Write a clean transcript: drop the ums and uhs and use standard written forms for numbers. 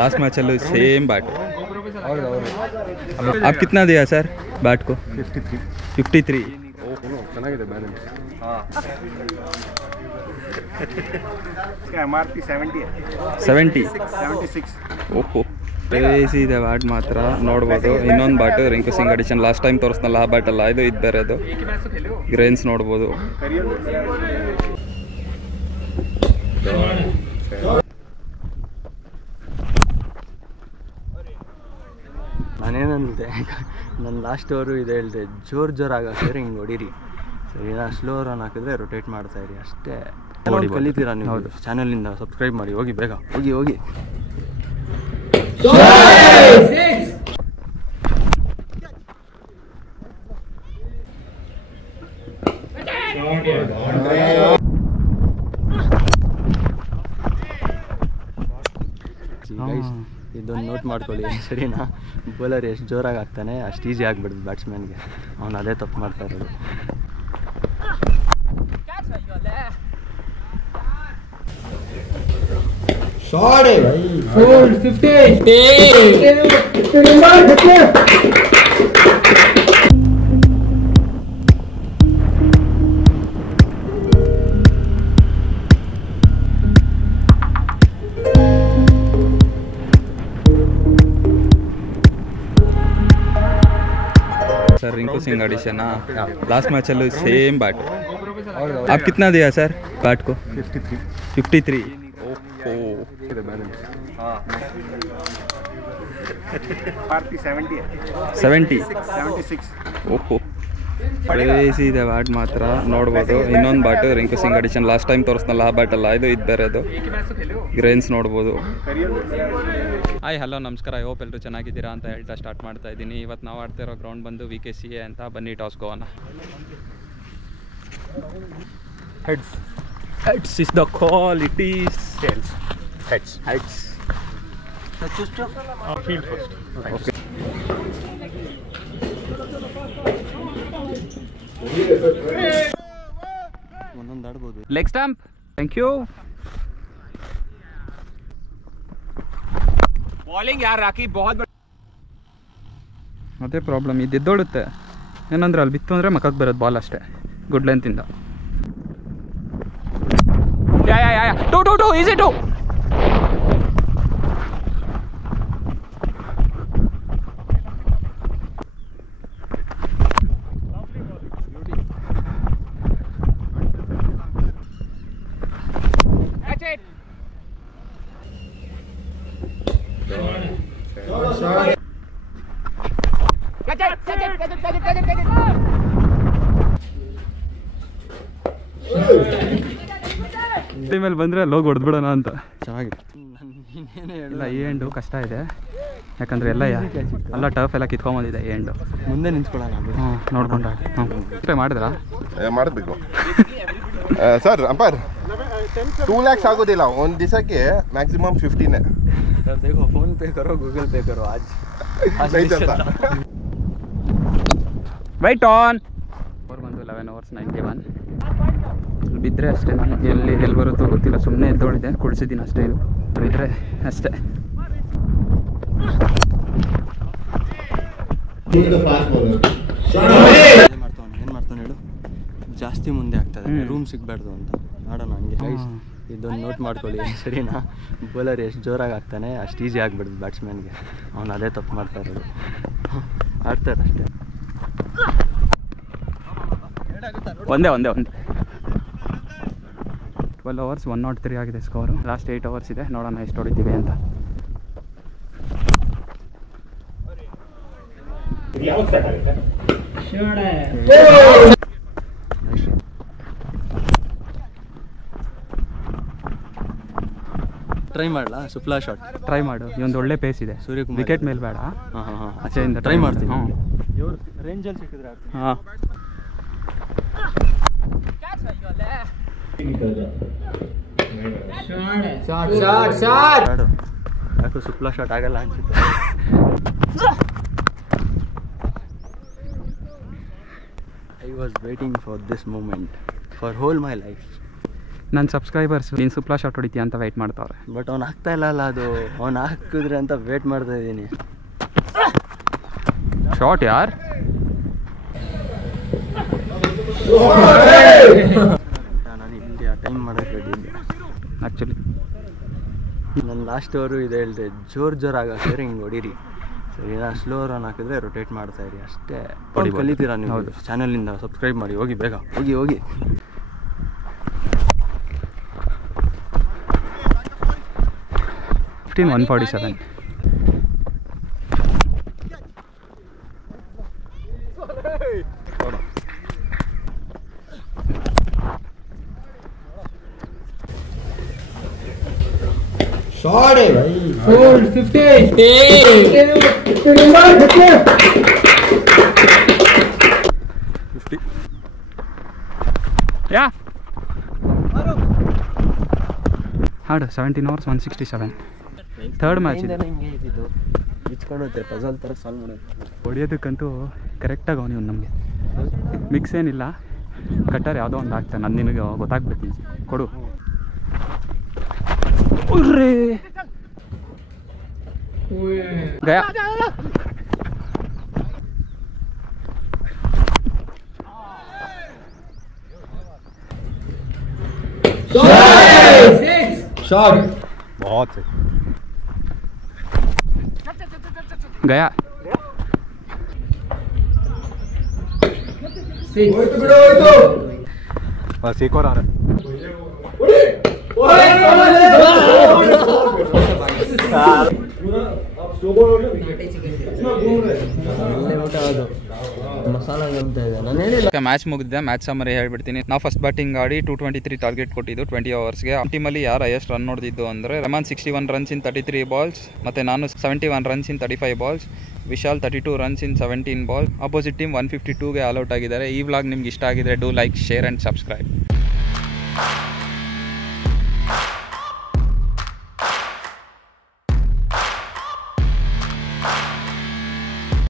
Last match same bat. आप कितना दिया सर बैट को? 53। ಚೆನ್ನಾಗಿದೆ ಬ್ಯಾಲೆನ್ಸ್. MRP 76. ಓಹೋ ಬೇಸಿ ಇದೆ ಬ್ಯಾಟ್ ಮಾತ್ರ ನೋಡ್ಬೋದು. ಇನ್ನೊಂದು bat Rinku Singh addition last time ತೋರಿಸ್ನಲ್ಲ ಆ ಬ್ಯಾಟ್ ಅಲ್ಲ, ಇದು ಬೇರೆ, ಅದು ಗ್ರೇನ್ಸ್ ನೋಡ್ಬೋದು. ನಾನೇನಂದೆ, ನನ್ನ ಲಾಸ್ಟ್ ಓವರು ಇದು ಹೇಳಿದೆ, ಜೋರಾಗಿ ಹಾಕಿದ್ರೆ ಹಿಂಗೆ ಹೊಡೀರಿ, ಸರಿ, ಸ್ಲೋ ರನ್ ಹಾಕಿದ್ರೆ ರೊಟೇಟ್ ಮಾಡ್ತಾಯಿರಿ ಅಷ್ಟೇ. ನೋಡಿ ಕಲಿತೀರಾ ನೀವು? ಹೌದು, ಚಾನಲಿಂದ ಸಬ್ಸ್ಕ್ರೈಬ್ ಮಾಡಿ, ಹೋಗಿ ಬೇಗ ಹೋಗಿ. ಇದೊಂದು ನೋಟ್ ಮಾಡ್ಕೊಳ್ಳಿ ಸರಿನಾ, ಬೌಲರ್ ಎಷ್ಟು ಜೋರಾಗಿ ಆಗ್ತಾನೆ ಅಷ್ಟು ಈಸಿ ಆಗಿಬಿಡ್ದು ಬ್ಯಾಟ್ಸ್ಮನ್ಗೆ, ಅವನು ಅದೇ ತಪ್ಪು ಮಾಡ್ತಾ ಇರೋದು. Sir Rinku Singh edition last match same bat. आप कितना दिया सर बैट को? 53। MRP 76. ಓಹೋ ಬೇಸಿ ಇದೆ ಬ್ಯಾಟ್ ಮಾತ್ರ ನೋಡ್ಬೋದು. ಇನ್ನೊಂದು bat Rinku Singh addition last time ತೋರಿಸ್ನಲ್ಲ ಆ ಬ್ಯಾಟ್ ಅಲ್ಲ, ಇದು ಬೇರೆ, ಅದು ಗ್ರೇನ್ಸ್ ನೋಡ್ಬೋದು. ಹಾಯ್ ಹಲೋ ನಮಸ್ಕಾರ, ಹೋಪ್ ಎಲ್ಲರೂ ಚೆನ್ನಾಗಿದ್ದೀರಾ ಅಂತ ಹೇಳ್ತಾ ಸ್ಟಾರ್ಟ್ ಮಾಡ್ತಾ ಇದ್ದೀನಿ. ಇವತ್ತು ನಾವು ಆಡ್ತಾ ಇರೋ ಗ್ರೌಂಡ್ ಬಂದು VKCA ಅಂತ. ಬನ್ನಿ ಟಾಸ್ ಗೋವನ. Heads is the call, it is heads. Field first. Okay, ಒಂದೊಂದು ಆಡ್ಬೋದು. Leg stump, thank you. Bowling यार राकी बहुत ಅದೇ ಪ್ರಾಬ್ಲಮ್, ಇದು ಎದ್ದೋಡುತ್ತೆ ಏನಂದ್ರೆ ಅಲ್ಲಿ ಬಿತ್ತು ಅಂದರೆ ಮಕ್ಕಕ್ಕೆ ಬರೋದು ಬಾಲ್ ಅಷ್ಟೇ, ಗುಡ್ ಲೆಂತಿಂದ. टू इजी टू ಮೇಲೆ ಬಂದರೆ ಲೋಗ್ ಹೊಡೆದ್ಬಿಡೋಣ ಅಂತ. ಚೆನ್ನಾಗಿದೆ. ಇಲ್ಲ, ಈ ಎಂಡು ಕಷ್ಟ ಇದೆ, ಯಾಕಂದರೆ ಎಲ್ಲ ಟರ್ಫ್ ಎಲ್ಲ ಕಿತ್ಕೊಂಬಂದಿದೆ ಈ ಎಂಡು. ಮುಂದೆ ನಿಂತ್ಕೊಳ್ಳೋಣ. ನೋಡ್ಕೊಂಡ ಮಾಡಿದ್ರಾ? ಮಾಡಬೇಕು ಸರ್. ಅಂಪೈರ್ 2 lakhs ಆಗೋದಿಲ್ಲ ಒಂದು ದಿವಸಕ್ಕೆ, ಮ್ಯಾಕ್ಸಿಮಮ್ 15. देखो फोन पे करो, गूगल पे करो, आज नहीं चलता. White on. ಓವರ್ ಬಂದು 11 overs 91. ಬಿದ್ದರೆ ಅಷ್ಟೇ, ನನಗೆ ಎಲ್ಲಿ ಬರುತ್ತೋ ಗೊತ್ತಿಲ್ಲ, ಸುಮ್ಮನೆ ಎದ್ದೋಳಿದೆ, ಕುಡಿಸಿದ್ದೀನಿ ಅಷ್ಟೇ. ಇದು ಬಿದ್ದರೆ ಅಷ್ಟೇ. ಏನು ಮಾಡ್ತಾನೆ ಹೇಳು, ಜಾಸ್ತಿ ಮುಂದೆ ಆಗ್ತದೆ, ರೂಮ್ ಸಿಗಬಾರ್ದು ಅಂತ ಆಡೋಣ ಹಂಗೆ. ಇದೊಂದು ನೋಟ್ ಮಾಡ್ಕೊಳ್ಳಿ ಸರಿನಾ, ಬೌಲರ್ ಎಷ್ಟು ಜೋರಾಗಿ ಆಗ್ತಾನೆ ಅಷ್ಟು ಈಸಿ ಆಗಿಬಿಡ್ದು ಬ್ಯಾಟ್ಸ್ಮನ್ಗೆ, ಅವನು ಅದೇ ತಪ್ಪು ಮಾಡ್ತಾ ಇರೋದು. ಆಡ್ತಾರೆ ಅಷ್ಟೇ. ಒಂದೇ 12 overs 103 ಆಗಿದೆ ಸ್ಕೋರು. ಲಾಸ್ಟ್ 8 overs ಇದೆ, ನೋಡೋಣ ಎಷ್ಟು ಹೊಡಿತೀವಿ ಅಂತ. ಟ್ರೈ ಮಾಡಲಾ? ಸುಪ್ಲಾ ಶಾಟ್ ಟ್ರೈ ಮಾಡು, ಇವೊಂದು ಒಳ್ಳೆ ಪೇಸ್ ಇದೆ. ಸೂರ್ಯಕುಮಾರ್ ವಿಕೆಟ್ ಮೇಲೆ ಬೇಡ, ಹಾಂ ಆಚೆಯಿಂದ ಟ್ರೈ ಮಾಡ್ತೀನಿ. ಇವ್ರು ರೇಂಜಲ್ಲಿ ಸಿಕ್ಕಿದ್ರೆ ಹಾಂ. ಯಾಕೋ ಸುಪ್ಲಾ ಶಾಟ್ ಆಗಲ್ಲ ಅನ್ಸುತ್ತೆ. I was waiting for this moment for whole my life. ನನ್ನ ಸಬ್ಸ್ಕ್ರೈಬರ್ಸ್ ನೀನು ಸುಪ್ಲಾ ಶಾಟ್ ಹೊಡಿತೀಯ ಅಂತ ವೆಯ್ಟ್ ಮಾಡ್ತಾವ್ರೆ. ಬಟ್ ಅವ್ನು ಹಾಕ್ತಾ ಇಲ್ಲ ಅಲ್ಲ, ಅದು ಅವ್ನು ಹಾಕಿದ್ರೆ ಅಂತ ವೇಟ್ ಮಾಡ್ತಾ ಇದ್ದೀನಿ. ಶಾಟ್ ಯಾರ್ ನಾನು ಇಲ್ಲಿ ಆ ಟೈಮ್ ಮಾಡೋಕ್ಕೆ ರೆಡಿ ಆ್ಯಕ್ಚುಲಿ. ನನ್ನ ಲಾಸ್ಟ್ ಓವರು ಇದು ಹೇಳ್ದೆ, ಜೋರಾಗಿ ಹಾಕಿದ್ರೆ ಹಿಂಗೆ ಹೊಡೀರಿ ಸರಿನಾ. ಸ್ಲೋ ರನ್ ಹಾಕಿದ್ರೆ ರೊಟೇಟ್ ಮಾಡ್ತಾ ಇರಿ ಅಷ್ಟೇ. ಕಲಿತೀರಾ ನೀವು? ಹೌದು. ಚಾನಲಿಂದ ಸಬ್ಸ್ಕ್ರೈಬ್ ಮಾಡಿ, ಹೋಗಿ ಬೇಗ ಹೋಗಿ. 147. Shot it. 450. Yeah. ಹಾಡು 17 hours 167. ಥರ್ಡ್ ಮ್ಯಾಚ್ ಇದು. ಹಿಂಗೆ ಇದ್ದಿದ್ದು ಇಚ್ಕೊಂಡುತ್ತೆ ಪಜಲ್ ಥರ ಸಾಲ್ವ್ ಮಾಡೋದು. ಹೊಡಿಯೋದಕ್ಕಂತೂ ಕರೆಕ್ಟಾಗಿ ಅವನು ಇವ್ನು ನಮಗೆ ಮಿಕ್ಸ್ ಏನಿಲ್ಲ. ಕಟ್ಟರ್ ಯಾವುದೋ ಒಂದು ಆಗ್ತಾನೆ, ಅದು ನಿನಗೆ ಗೊತ್ತಾಗ್ಬೇಕು. ಈಜಿ ಕೊಡು. ಗಯಾ Shot. बहुत सही. गया. बस एक और आ रहा है. ಮಸಾಲ ಗಂತ ಇದೆ. ನಾನು ಹೇಳಿಲ್ಲ. ಮ್ಯಾಚ್ ಮುಗಿದಿದೆ. ಮ್ಯಾಚ್ ಸಮ್ಮರಿ ಹೇಳ್ಬಿಡ್ತೀನಿ. ನಾವು ಫಸ್ಟ್ ಬ್ಯಾಟಿಂಗ್ ಆಡಿ 223 ಟಾರ್ಗೆಟ್ ಕೊಟ್ಟಿದ್ದು 20 ಓವರ್ಸ್ಗೆ. ಟೀಮಲ್ಲಿ ಯಾರು ಹೈಯೆಸ್ಟ್ ರನ್ ನೋಡಿದ್ದು ಅಂದರೆ ರೆಹಮಾನ್ 61 runs in 33 balls, ಮತ್ತು ನಾನು 71 runs in 35 balls, Vishal 32 runs in 17 balls. Opposite team 152ಗೆ ಆಲ್ಔಟ್ ಆಗಿದ್ದಾರೆ. ಈ ವ್ಲಾಗ್ ನಿಮ್ಗೆ ಇಷ್ಟ ಆಗಿದ್ರೆ do like, share and subscribe.